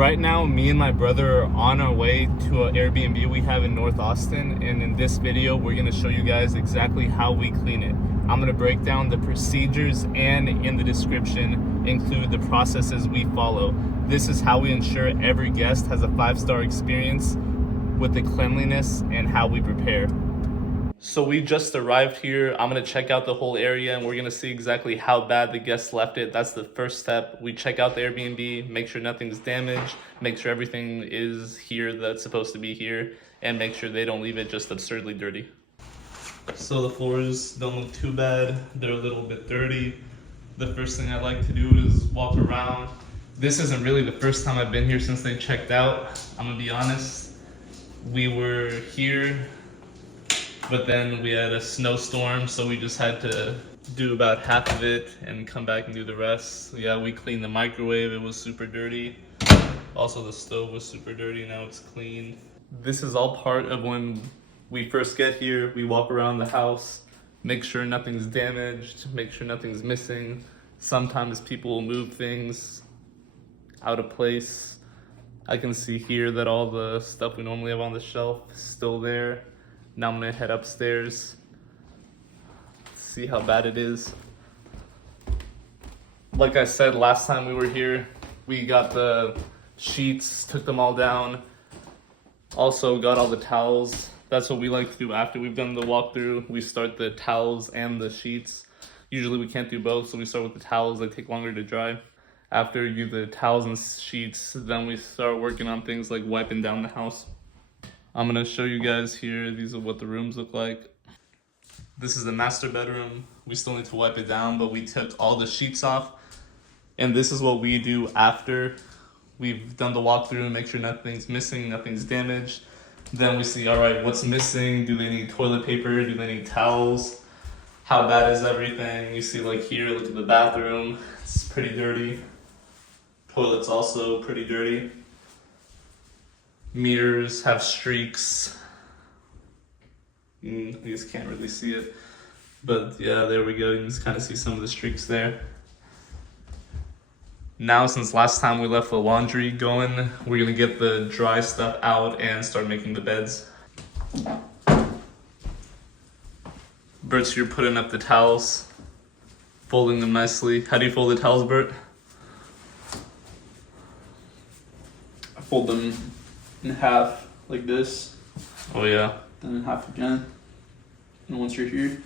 Right now, me and my brother are on our way to an Airbnb we have in North Austin, and in this video, we're gonna show you guys exactly how we clean it. I'm gonna break down the procedures and in the description include the processes we follow. This is how we ensure every guest has a 5-star experience with the cleanliness and how we prepare. So we just arrived here. I'm gonna check out the whole area and we're gonna see exactly how bad the guests left it. That's the first step. We check out the Airbnb, make sure nothing's damaged, make sure everything is here that's supposed to be here, and make sure they don't leave it just absurdly dirty. So the floors don't look too bad. They're a little bit dirty. The first thing I like to do is walk around. This isn't really the first time I've been here since they checked out. I'm gonna be honest. We were here, but then we had a snowstorm, so we just had to do about half of it and come back and do the rest. Yeah, we cleaned the microwave, it was super dirty. Also the stove was super dirty, now it's clean. This is all part of when we first get here. We walk around the house, make sure nothing's damaged, make sure nothing's missing. Sometimes people will move things out of place. I can see here that all the stuff we normally have on the shelf is still there. Now I'm gonna head upstairs, see how bad it is. Like I said last time we were here, we got the sheets, took them all down. Also got all the towels. That's what we like to do after we've done the walkthrough. We start the towels and the sheets. Usually we can't do both, so we start with the towels. They take longer to dry. After you do the towels and sheets, then we start working on things like wiping down the house. I'm gonna show you guys here. These are what the rooms look like. This is the master bedroom. We still need to wipe it down, but we took all the sheets off. And this is what we do after we've done the walkthrough, make sure nothing's missing, nothing's damaged. Then we see, all right, what's missing? Do they need toilet paper? Do they need towels? How bad is everything? You see like here, look at the bathroom. It's pretty dirty. Toilet's also pretty dirty. Mirrors have streaks. You just can't really see it. But yeah, there we go. You can just kind of see some of the streaks there. Now, since last time we left the laundry going, we're gonna get the dry stuff out and start making the beds. Bert, you're putting up the towels, folding them nicely. How do you fold the towels, Bert? I fold them in half like this. Oh yeah. Then in half again. And once you're here,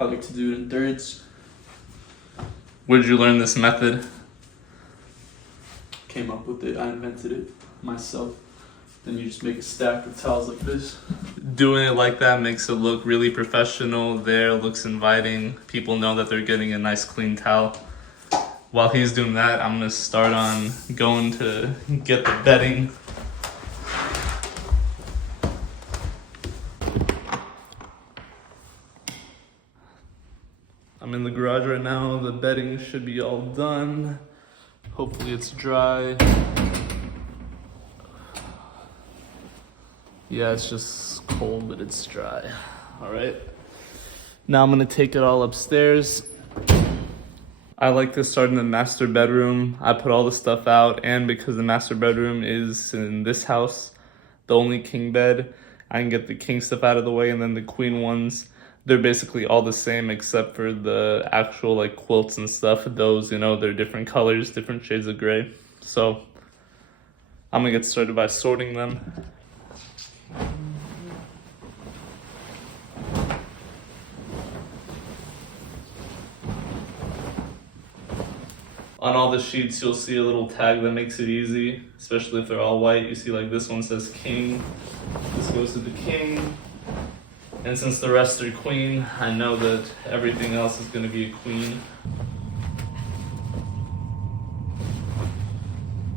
I like to do it in thirds. Where did you learn this method? Came up with it, I invented it myself. Then you just make a stack of towels like this. Doing it like that makes it look really professional. There, looks inviting. People know that they're getting a nice clean towel. While he's doing that, I'm gonna start on going to get the bedding. I'm in the garage right now. The bedding should be all done. Hopefully it's dry. Yeah, it's just cold, but it's dry. All right. Now I'm gonna take it all upstairs. I like to start in the master bedroom. I put all the stuff out, and because the master bedroom is in this house, the only king bed, I can get the king stuff out of the way, and then the queen ones, they're basically all the same except for the actual like quilts and stuff. Those, you know, they're different colors, different shades of gray. So I'm gonna get started by sorting them. On all the sheets, you'll see a little tag that makes it easy, especially if they're all white. You see like this one says king. This goes to the king. And since the rest are queen, I know that everything else is going to be a queen.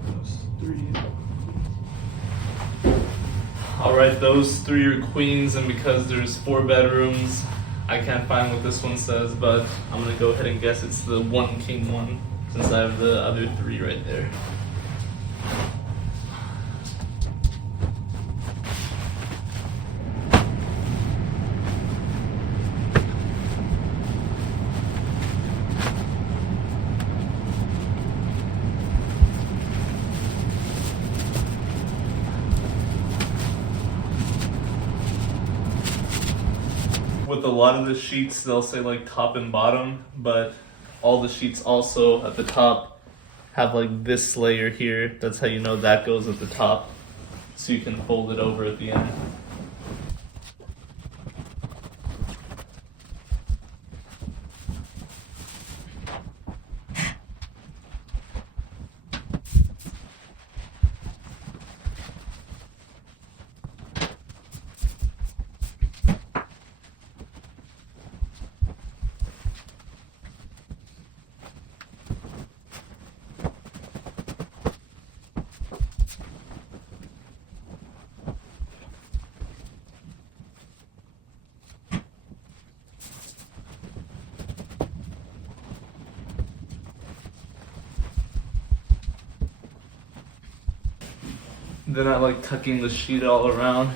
Those three. All right, those 3 are queens, and because there's 4 bedrooms, I can't find what this one says, but I'm going to go ahead and guess it's the 1 king one, since I have the other 3 right there. with a lot of the sheets, they'll say like top and bottom, but all the sheets also at the top have like this layer here. That's how you know that goes at the top, so you can fold it over at the end. Then I like tucking the sheet all around.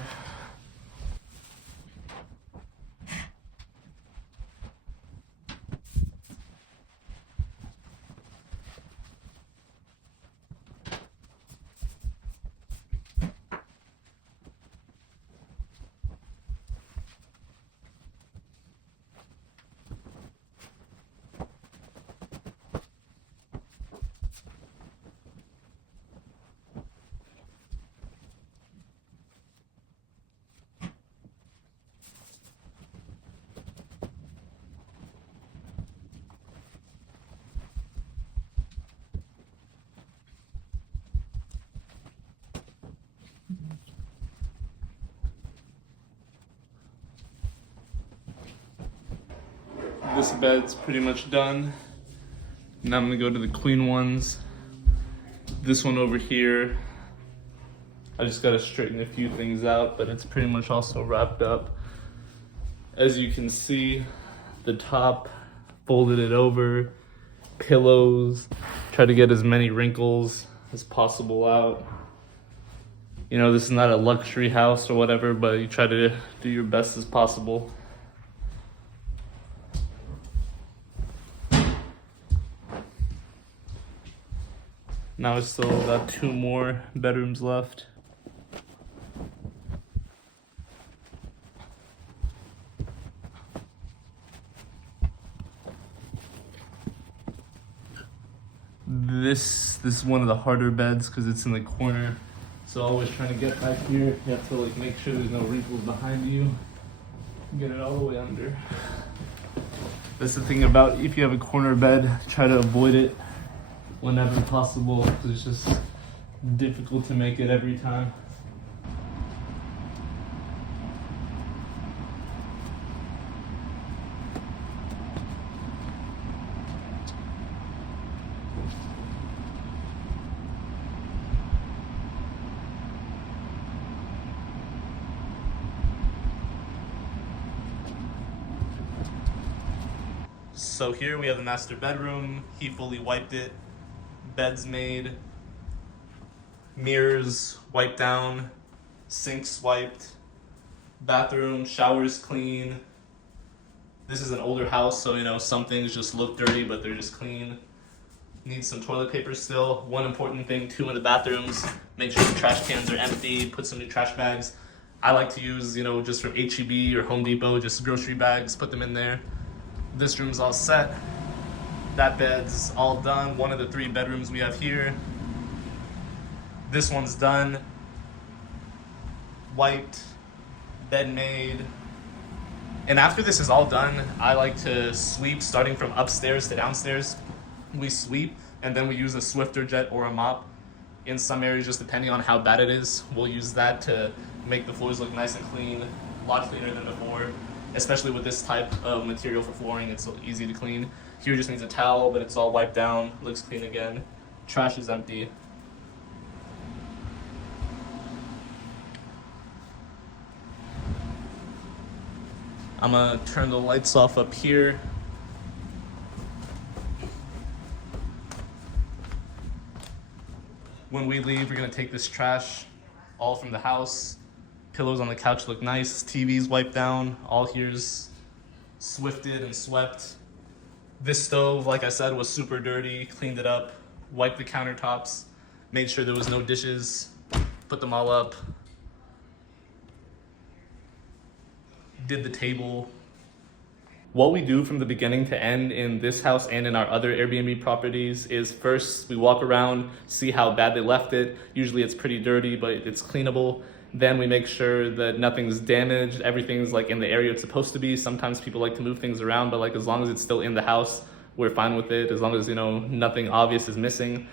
This bed's pretty much done. Now I'm gonna go to the queen ones. This one over here, I just gotta straighten a few things out, but it's pretty much also wrapped up. As you can see, the top, folded it over, pillows, try to get as many wrinkles as possible out. You know, this is not a luxury house or whatever, but you try to do your best as possible. Now it's still got 2 more bedrooms left. This is one of the harder beds because it's in the corner. So always trying to get back here, you have to like make sure there's no wrinkles behind you. Get it all the way under. That's the thing about if you have a corner bed, try to avoid it whenever possible, because it's just difficult to make it every time. So here we have the master bedroom. He fully wiped it. Bed's made. Mirrors wiped down. Sinks wiped. Bathroom, showers clean. This is an older house, so you know some things just look dirty, but they're just clean. Needs some toilet paper still. One important thing too in the bathrooms, make sure the trash cans are empty. Put some new trash bags. I like to use, you know, just from HEB or Home Depot, just grocery bags. Put them in there. This room's all set. That bed's all done. One of the 3 bedrooms we have here. This one's done. Wiped. Bed made. And after this is all done, I like to sweep starting from upstairs to downstairs. We sweep and then we use a Swiffer jet or a mop. In some areas, just depending on how bad it is, we'll use that to make the floors look nice and clean, a lot cleaner than before. Especially with this type of material for flooring, it's so easy to clean. Here just needs a towel, but it's all wiped down, looks clean again. Trash is empty. I'm gonna turn the lights off up here. When we leave, we're gonna take this trash all from the house. Pillows on the couch look nice. TV's wiped down. All here's swifted and swept. This stove, like I said, was super dirty. Cleaned it up. Wiped the countertops. Made sure there was no dishes. Put them all up. Did the table. What we do from the beginning to end in this house and in our other Airbnb properties is first we walk around, see how bad they left it. Usually it's pretty dirty, but it's cleanable. Then we make sure that nothing's damaged, everything's like in the area it's supposed to be. Sometimes people like to move things around, but like as long as it's still in the house, we're fine with it, as long as, you know, nothing obvious is missing.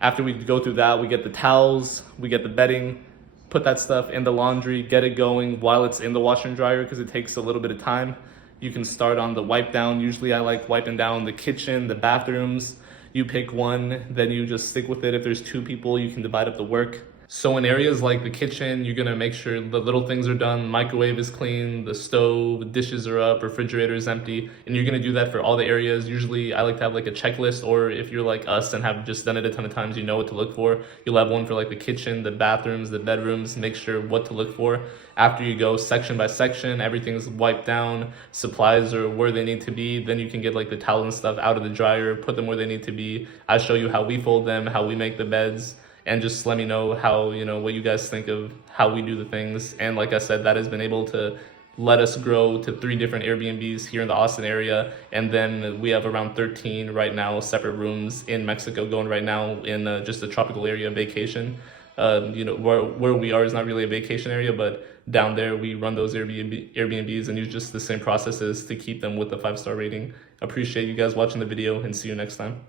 After we go through that, we get the towels, we get the bedding, put that stuff in the laundry, get it going while it's in the washer and dryer because it takes a little bit of time. You can start on the wipe down. Usually I like wiping down the kitchen, the bathrooms. You pick one, then you just stick with it. If there's 2 people, you can divide up the work. So in areas like the kitchen, you're gonna make sure the little things are done, microwave is clean, the stove, dishes are up, refrigerator is empty, and you're gonna do that for all the areas. Usually I like to have like a checklist, or if you're like us and have just done it a ton of times, you know what to look for. You'll have one for like the kitchen, the bathrooms, the bedrooms, make sure what to look for. After you go section by section, everything's wiped down, supplies are where they need to be, then you can get like the towels and stuff out of the dryer, put them where they need to be. I show you how we fold them, how we make the beds, and just let me know how, you know, what you guys think of how we do the things. And like I said, that has been able to let us grow to 3 different Airbnbs here in the Austin area. And then we have around 13 right now, separate rooms in Mexico, going right now in just a tropical area vacation. You know, where we are is not really a vacation area, but down there we run those Airbnbs and use just the same processes to keep them with the 5-star rating. Appreciate you guys watching the video and see you next time.